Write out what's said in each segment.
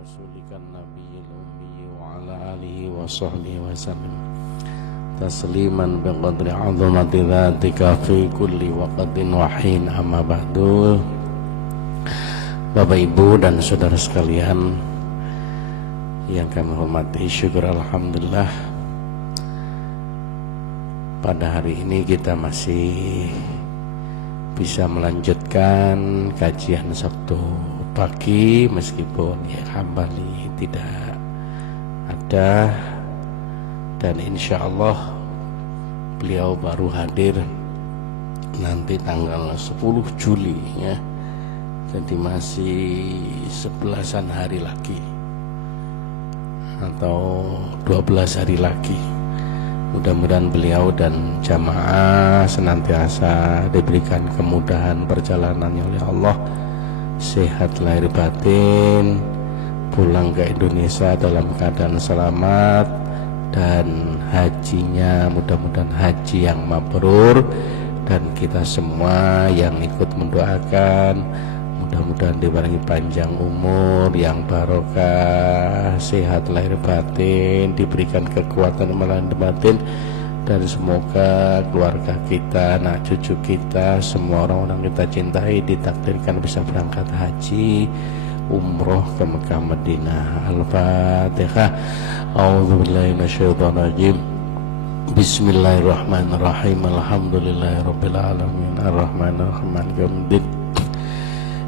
rasulika nabiyil ummi wa ala alihi wa sahbihi wa sallam tasliman biqadri azamati dhatika fi kulli waqtin wa hin. Amma ba'du. Bapak Ibu dan saudara sekalian yang kami hormati, syukur alhamdulillah pada hari ini kita masih bisa melanjutkan kajian Sabtu pagi meskipun ya kembali tidak ada, dan insya Allah beliau baru hadir nanti tanggal 10 Juli ya, jadi masih 11-an hari lagi atau 12 hari lagi. Mudah-mudahan beliau dan jamaah senantiasa diberikan kemudahan perjalanannya oleh Allah, sehat lahir batin, pulang ke Indonesia dalam keadaan selamat, dan hajinya mudah-mudahan haji yang mabrur, dan kita semua yang ikut mendoakan mudah-mudahan dibarengi panjang umur yang barokah, sehat lahir batin, diberikan kekuatan lahir batin, dan semoga keluarga kita, anak cucu kita, semua orang-orang kita cintai ditakdirkan bisa berangkat haji umroh ke Mekah Madinah. Al-Fatihah. A'udzubillahi minasyaitonir rajim. Bismillahirrahmanirrahim. Alhamdulillahirabbil alamin. Arrahmanirrahim. Maliki yaumiddin.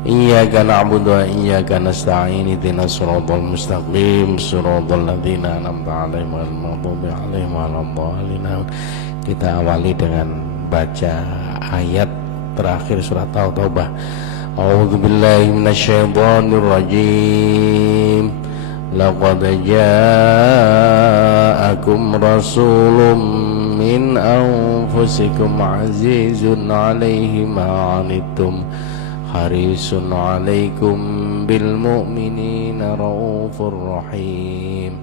Iyyaka na'budu wa iyyaka nasta'in. Ihdinas siratal mustaqim, siratal ladzina an'amta 'alaihim ghairil maghdubi 'alaihim waladdallin. Kita awali dengan baca ayat terakhir surat At-Taubah. A'udzu billahi minasyaitonir rajim. Laqad ja'akum rasulun min anfusikum 'azizun 'alaihi ma 'anittum harisun 'alaikum bil mu'minina raufur rahim.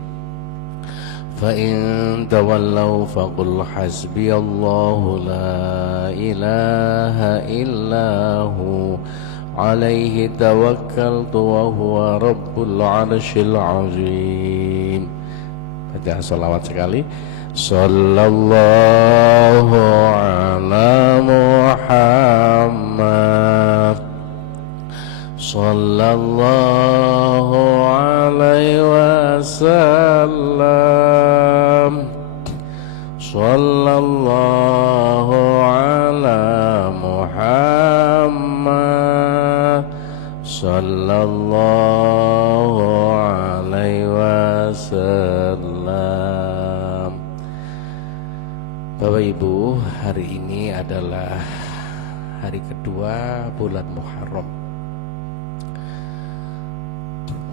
Fa in tawallaw faqul hasbiyallahu la ilaha illahu 'alaihi tawakkaltu wa huwa rabbul 'arsyil 'azim. Baca salawat sekali. Sallallahu ala Muhammad sallallahu alaihi wasallam. Sallallahu ala Muhammad sallallahu alaihi wasallam. Bapak Ibu, hari ini adalah hari kedua bulan Muharram.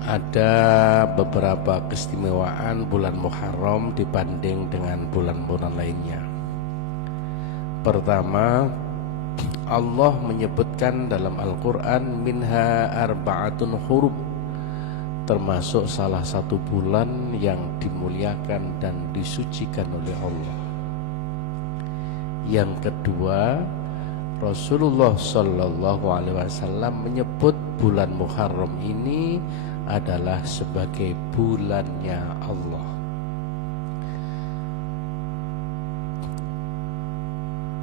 Ada beberapa keistimewaan bulan Muharram dibanding dengan bulan-bulan lainnya. Pertama, Allah menyebutkan dalam Al-Quran minha arba'atun huruf, termasuk salah satu bulan yang dimuliakan dan disucikan oleh Allah. Yang kedua, Rasulullah Sallallahu Alaihi Wasallam menyebut bulan Muharram ini adalah sebagai bulannya Allah.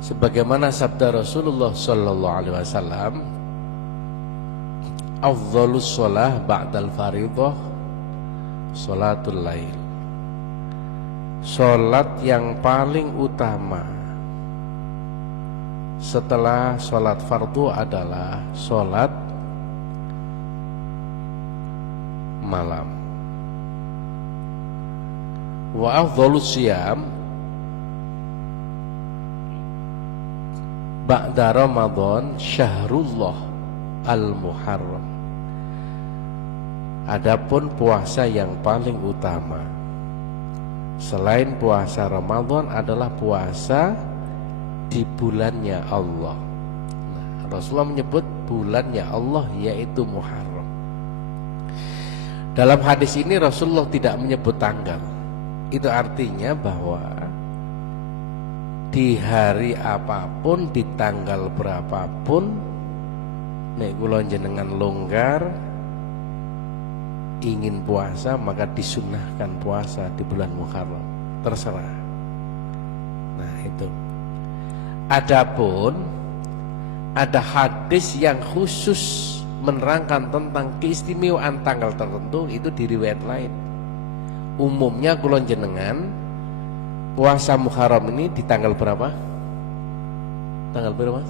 Sebagaimana sabda Rasulullah Sallallahu Alaihi Wasallam, afdhalus shalah ba'dal fariidhah sholatul lail. Salat yang paling utama setelah salat fardu adalah salat malam. Wa afdhalus siyam ba'da Ramadan syahrullah al-Muharram. Adapun puasa yang paling utama selain puasa Ramadan adalah puasa di bulannya Allah. Nah, Rasulullah menyebut bulannya Allah yaitu Muharram. Dalam hadis ini Rasulullah tidak menyebut tanggal. Itu artinya bahwa di hari apapun, di tanggal berapapun, nek kula jenengan longgar ingin puasa maka disunnahkan puasa di bulan Muharram, terserah. Nah itu. Adapun ada hadis yang khusus menerangkan tentang keistimewaan tanggal tertentu, itu di riwayat lain. Umumnya kulon jenengan puasa Muharram ini di tanggal berapa? Tanggal berapa?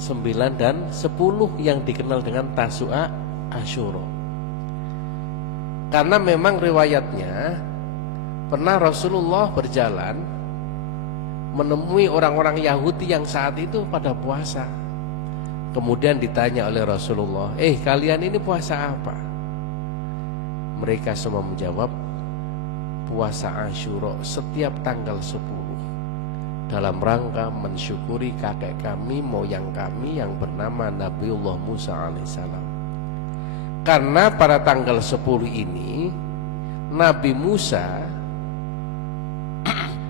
9 dan 10 yang dikenal dengan Tasu'a Asyura. Karena memang riwayatnya pernah Rasulullah berjalan menemui orang-orang Yahudi yang saat itu pada puasa. Kemudian ditanya oleh Rasulullah, kalian ini puasa apa? Mereka semua menjawab, puasa Asyura setiap tanggal 10, dalam rangka mensyukuri kakek kami, moyang kami yang bernama Nabiullah Musa alaihissalam. Karena pada tanggal 10 ini Nabi Musa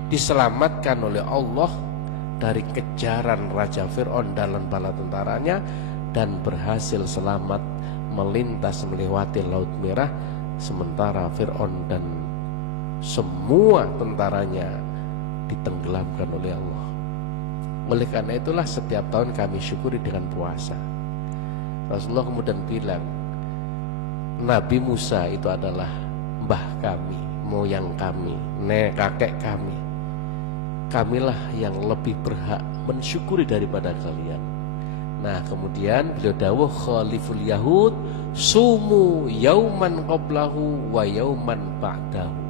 diselamatkan oleh Allah dari kejaran Raja Fir'aun dan bala tentaranya, dan berhasil selamat melintas melewati Laut Merah, sementara Fir'aun dan semua tentaranya ditenggelamkan oleh Allah. Oleh karena itulah setiap tahun kami syukuri dengan puasa. Rasulullah kemudian bilang, Nabi Musa itu adalah mbah kami, moyang kami, kakek kami. Kamilah yang lebih berhak mensyukuri daripada kalian. Nah kemudian beliau dawuh, khaliful yahud sumu yauman qablahu wa yauman ba'dahu.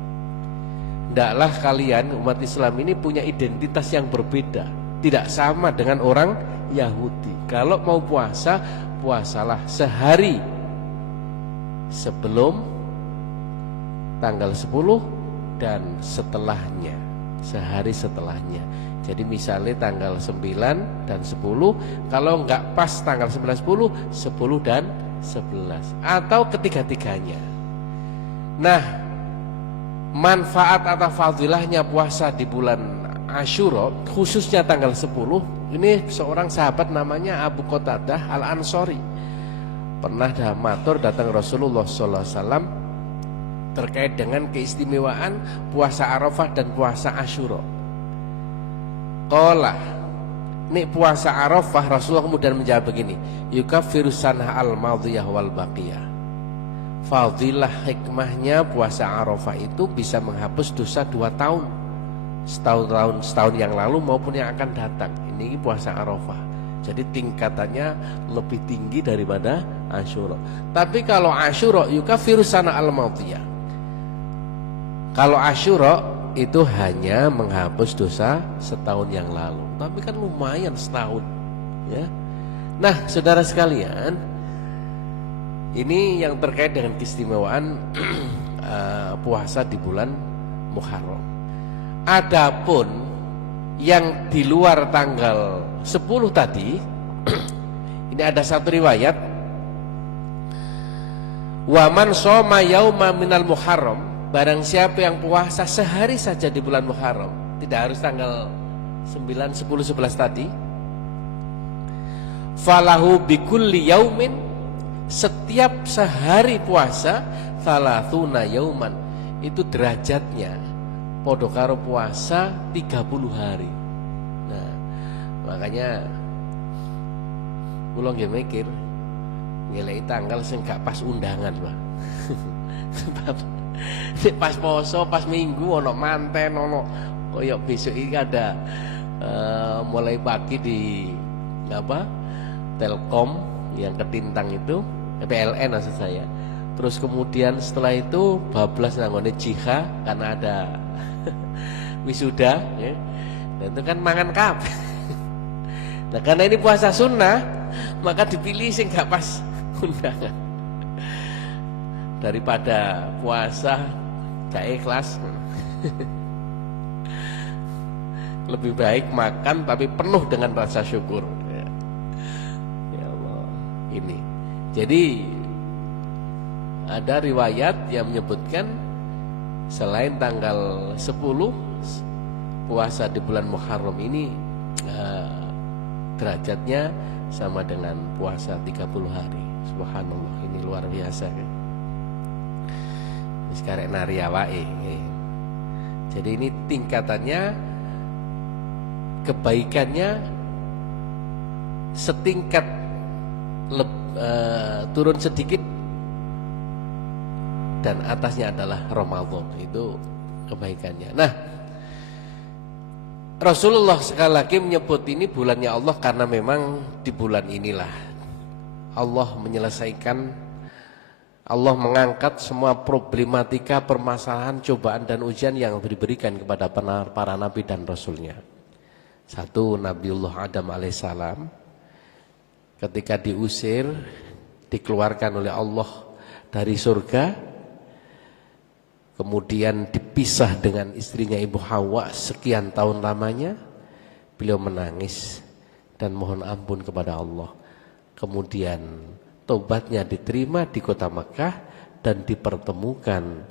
Hendaklah kalian umat Islam ini punya identitas yang berbeda, tidak sama dengan orang Yahudi. Kalau mau puasa, puasalah sehari sebelum tanggal 10 dan setelahnya, sehari setelahnya. Jadi misalnya tanggal 9 dan 10, kalau enggak pas tanggal 9, 10, 10 dan 11, atau ketiga-tiganya. Nah, manfaat atau fadilahnya puasa di bulan Asyura, khususnya tanggal 10, ini seorang sahabat namanya Abu Qatadah Al-Ansori pernah matur datang Rasulullah SAW terkait dengan keistimewaan puasa Arafah dan puasa Asyura. Qala, ini puasa Arafah, Rasulullah kemudian menjawab begini, yukaffiru sanah al-madhiyah wal baqiyah. Fadilah hikmahnya puasa Arafah itu bisa menghapus dosa 2 tahun, setahun yang lalu maupun yang akan datang. Ini puasa Arafah, jadi tingkatannya lebih tinggi daripada Asyura. Tapi kalau Asyura yukaffiru sanah al-madhiyah, kalau Asyura itu hanya menghapus dosa setahun yang lalu, tapi kan lumayan setahun, ya. Nah, saudara sekalian, ini yang terkait dengan keistimewaan puasa di bulan Muharram. Adapun yang di luar tanggal 10 tadi, ini ada satu riwayat, waman shoma yauma minal Muharram, barang siapa yang puasa sehari saja di bulan Muharram, tidak harus tanggal 9, 10, 11 tadi, falahu bikulli yaumin, setiap sehari puasa, thalathuna yauman, itu derajatnya podo karo puasa 30 hari. Nah, makanya kula nggih mikir ngeleki tanggal sing gak pas undangan, Pak. Sebab pas poso, pas minggu ono manten, ono koyo besok ini ada mulai pagi di Telkom yang ketintang itu, PLN maksud saya. Terus kemudian setelah itu bablas nanggone Jiha karena ada wisuda, ya. Dan itu kan mangan kabeh. Nah karena ini puasa sunnah, maka dipilih sing gak pas undangan. Daripada puasa gak ikhlas, lebih baik makan tapi penuh dengan rasa syukur. Ya Allah, ini. Jadi ada riwayat yang menyebutkan selain tanggal 10 puasa di bulan Muharram ini derajatnya sama dengan puasa 30 hari. Subhanallah, ini luar biasa kan. Sekarang nari awake. Jadi ini tingkatannya, kebaikannya setingkat turun sedikit, dan atasnya adalah Ramadan, itu kebaikannya. Nah, Rasulullah sekali lagi menyebut ini bulannya Allah karena memang di bulan inilah Allah menyelesaikan, Allah mengangkat semua problematika, permasalahan, cobaan dan ujian yang diberikan kepada para nabi dan rasulnya. Satu, Nabiullah Adam alaihissalam ketika diusir, dikeluarkan oleh Allah dari surga, kemudian dipisah dengan istrinya Ibu Hawa sekian tahun lamanya, beliau menangis dan mohon ampun kepada Allah. Kemudian tobatnya diterima di kota Mekah dan dipertemukan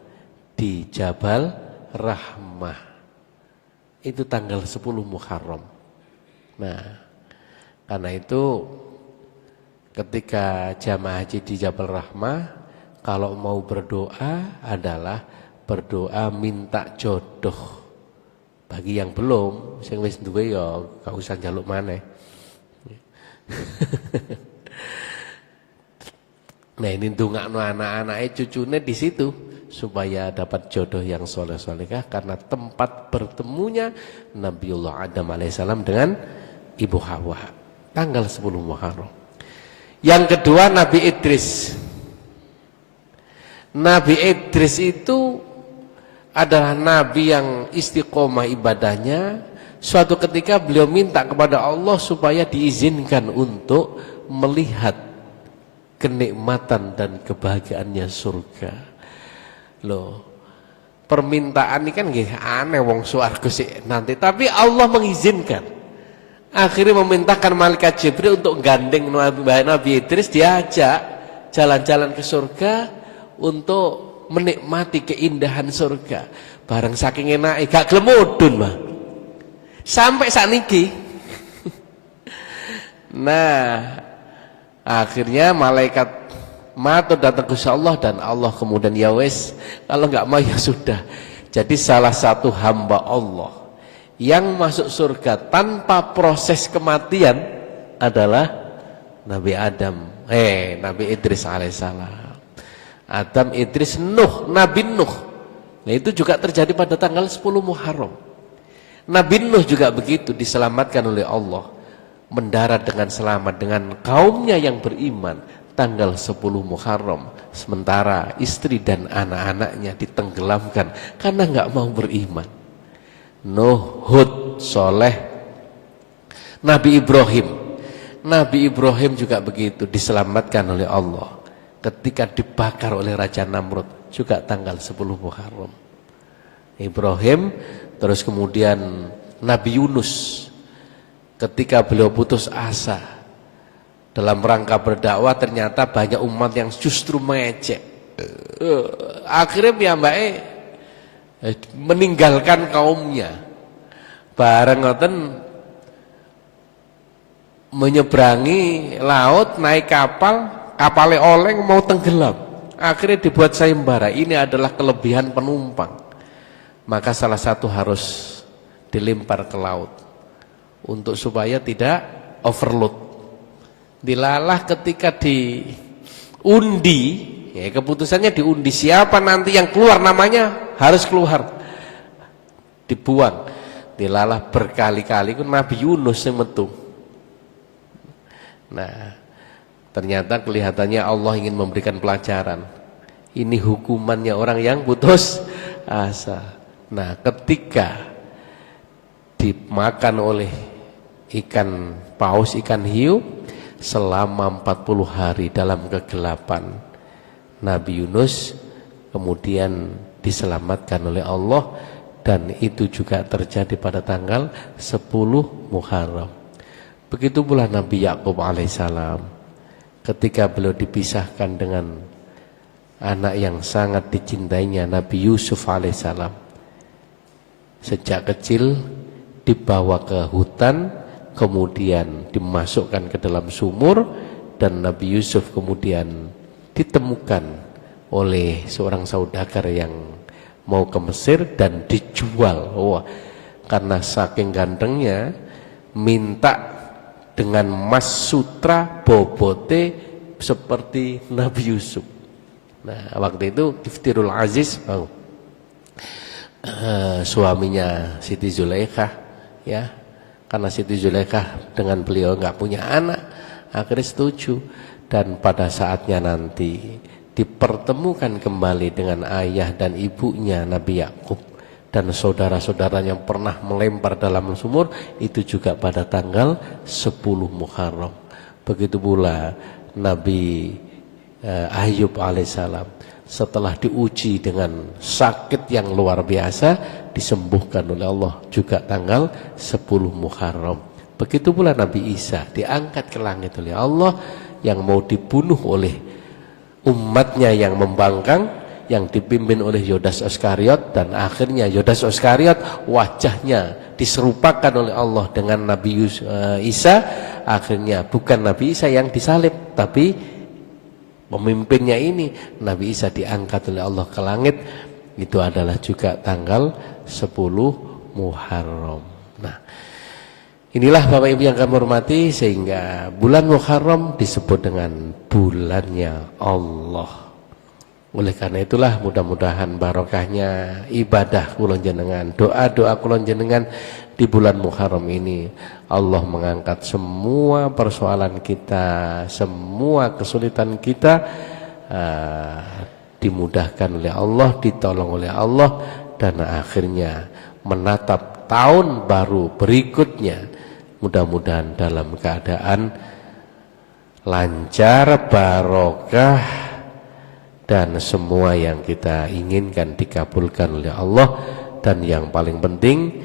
di Jabal Rahmah. Itu tanggal 10 Muharram. Nah, karena itu ketika jamaah haji di Jabal Rahmah, kalau mau berdoa adalah berdoa minta jodoh. Bagi yang belum, sing wis duwe ya gak usah njaluk maneh. Nah, ini ndongakno anak-anake cucune di situ supaya dapat jodoh yang soleh-solehah, karena tempat bertemunya Nabiullah Adam alaihissalam dengan Ibu Hawa tanggal 10 Muharram. Yang kedua, Nabi Idris. Nabi Idris itu adalah nabi yang istiqomah ibadahnya. Suatu ketika beliau minta kepada Allah supaya diizinkan untuk melihat kenikmatan dan kebahagiaannya surga. Loh, permintaan ini kan nggih aneh, wong swarga sih nanti, tapi Allah mengizinkan. Akhirnya memerintahkan malaikat Jibril untuk gandeng Nabi Idris, diajak jalan-jalan ke surga untuk menikmati keindahan surga. Bareng saking enake gak gelem mudhun, mah. Sampai sakniki. Nah, akhirnya malaikat matur datang ke Allah, dan Allah kemudian ya wes, kalau enggak mau ya sudah. Jadi salah satu hamba Allah yang masuk surga tanpa proses kematian adalah Nabi Adam, Nabi Idris alaihissalam. Adam, Idris, Nuh, Nabi Nuh. Nah, itu juga terjadi pada tanggal 10 Muharram. Nabi Nuh juga begitu, diselamatkan oleh Allah, mendarat dengan selamat dengan kaumnya yang beriman tanggal 10 Muharram. Sementara istri dan anak-anaknya ditenggelamkan karena nggak mau beriman. Nuh, Hud, Soleh, Nabi Ibrahim. Nabi Ibrahim juga begitu, diselamatkan oleh Allah ketika dibakar oleh Raja Namrud, juga tanggal 10 Muharram. Ibrahim, terus kemudian Nabi Yunus ketika beliau putus asa dalam rangka berdakwah, ternyata banyak umat yang justru mengejek. Akhirnya piyambake meninggalkan kaumnya. Bareng ngoten menyeberangi laut, naik kapal, kapalnya oleng mau tenggelam. Akhirnya dibuat sayembara. Ini adalah kelebihan penumpang. Maka salah satu harus dilempar ke laut untuk supaya tidak overload. Dilalah ketika diundi, ya keputusannya diundi, siapa nanti yang keluar namanya harus keluar, dibuang. Dilalah berkali-kali, kan Nabi Yunus yang metu. Nah, ternyata kelihatannya Allah ingin memberikan pelajaran. Ini hukumannya orang yang putus asa. Nah, ketika dimakan oleh ikan paus, ikan hiu selama 40 hari dalam kegelapan, Nabi Yunus kemudian diselamatkan oleh Allah, dan itu juga terjadi pada tanggal 10 Muharram. Begitu pula Nabi Yakub alaihissalam ketika beliau dipisahkan dengan anak yang sangat dicintainya, Nabi Yusuf alaihissalam. Sejak kecil dibawa ke hutan, kemudian dimasukkan ke dalam sumur, dan Nabi Yusuf kemudian ditemukan oleh seorang saudagar yang mau ke Mesir dan dijual. Wah, karena saking gantengnya minta dengan emas sutra bobote seperti Nabi Yusuf. Nah, waktu itu Iftirul Aziz suaminya Siti Zulaikha, ya, karena Siti Zulaikha dengan beliau nggak punya anak, akhirnya setuju. Dan pada saatnya nanti dipertemukan kembali dengan ayah dan ibunya Nabi Yakub dan saudara-saudaranya yang pernah melempar dalam sumur, itu juga pada tanggal 10 Muharram. Begitu pula Nabi Ayub alaihissalam setelah diuji dengan sakit yang luar biasa disembuhkan oleh Allah juga tanggal 10 Muharram. Begitu pula Nabi Isa diangkat ke langit oleh Allah yang mau dibunuh oleh umatnya yang membangkang, yang dipimpin oleh Yudas Iskariot, dan akhirnya Yudas Iskariot wajahnya diserupakan oleh Allah dengan Nabi Isa. Akhirnya bukan Nabi Isa yang disalib, tapi pemimpinnya ini Nabi Isa diangkat oleh Allah ke langit. Itu adalah juga tanggal 10 Muharram. Nah, inilah Bapak Ibu yang kami hormati, sehingga bulan Muharram disebut dengan bulannya Allah. Oleh karena itulah mudah-mudahan barokahnya ibadah kula jenengan, doa-doa kula jenengan di bulan Muharram ini, Allah mengangkat semua persoalan kita, semua kesulitan kita dimudahkan oleh Allah, ditolong oleh Allah, dan akhirnya menatap tahun baru berikutnya mudah-mudahan dalam keadaan lancar, barokah, dan semua yang kita inginkan dikabulkan oleh Allah. Dan yang paling penting,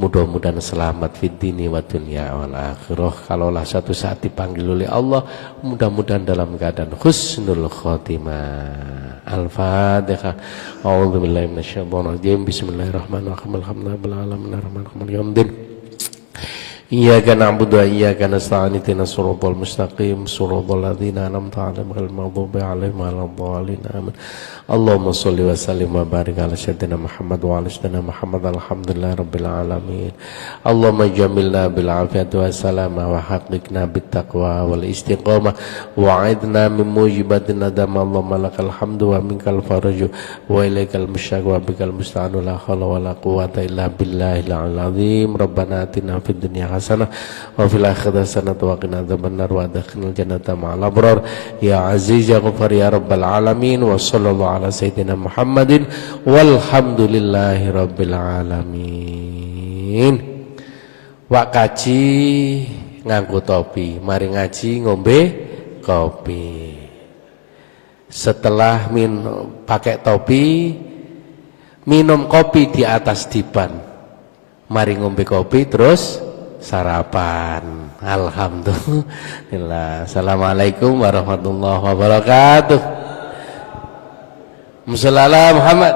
mudah-mudahan selamat fid dini wa dunya wal akhirah. Kalaulah suatu saat dipanggil oleh Allah, mudah-mudahan dalam keadaan husnul khotimah. Al-Fatihah. A'udzubillahi minasyaitonir rajim. Bismillahirrahmanirrahim. Alhamdulillahirabbil alamin arrahmanirrahim yaumiddin. Iyyaka na'budu wa iyyaka nasta'in ihdinas siratal mustaqim siratal ladzina an'amta 'alaihim ghairil maghdubi 'alaihim waladdallin. Amin. Allahumma shalli wa sallim wa barik ala sayyidina Muhammad wa ala sayyidina Muhammad. Alhamdulillahirabbil alamin. Allahumma jamilna bil afiyati wassalama wa haqiqna bit taqwa wal istiqamah wa 'idna min mujibatin nadam. Allahumma lakal hamdu wa minkal faraju wa ilaikal musyaq wa bikal musta'an. La haula wa la quwwata illa billahil 'aliyyil 'azim. Rabbana atina fid dunya hasanah wa fil akhirati hasanah wa qina adzabannar wa adkhilnal jannata ma'al abrar ya aziz ya ghafar ya rabbal alamin. Wa sallallahu ala sayyidina Muhammadin walhamdulillahi rabbil alamin. Wak kaji nganggo topi, mari ngaji ngombe kopi. Setelah pakai topi, minum kopi di atas dipan, mari ngombe kopi terus sarapan. Alhamdulillah. Assalamualaikum warahmatullahi wabarakatuh. Muhammad.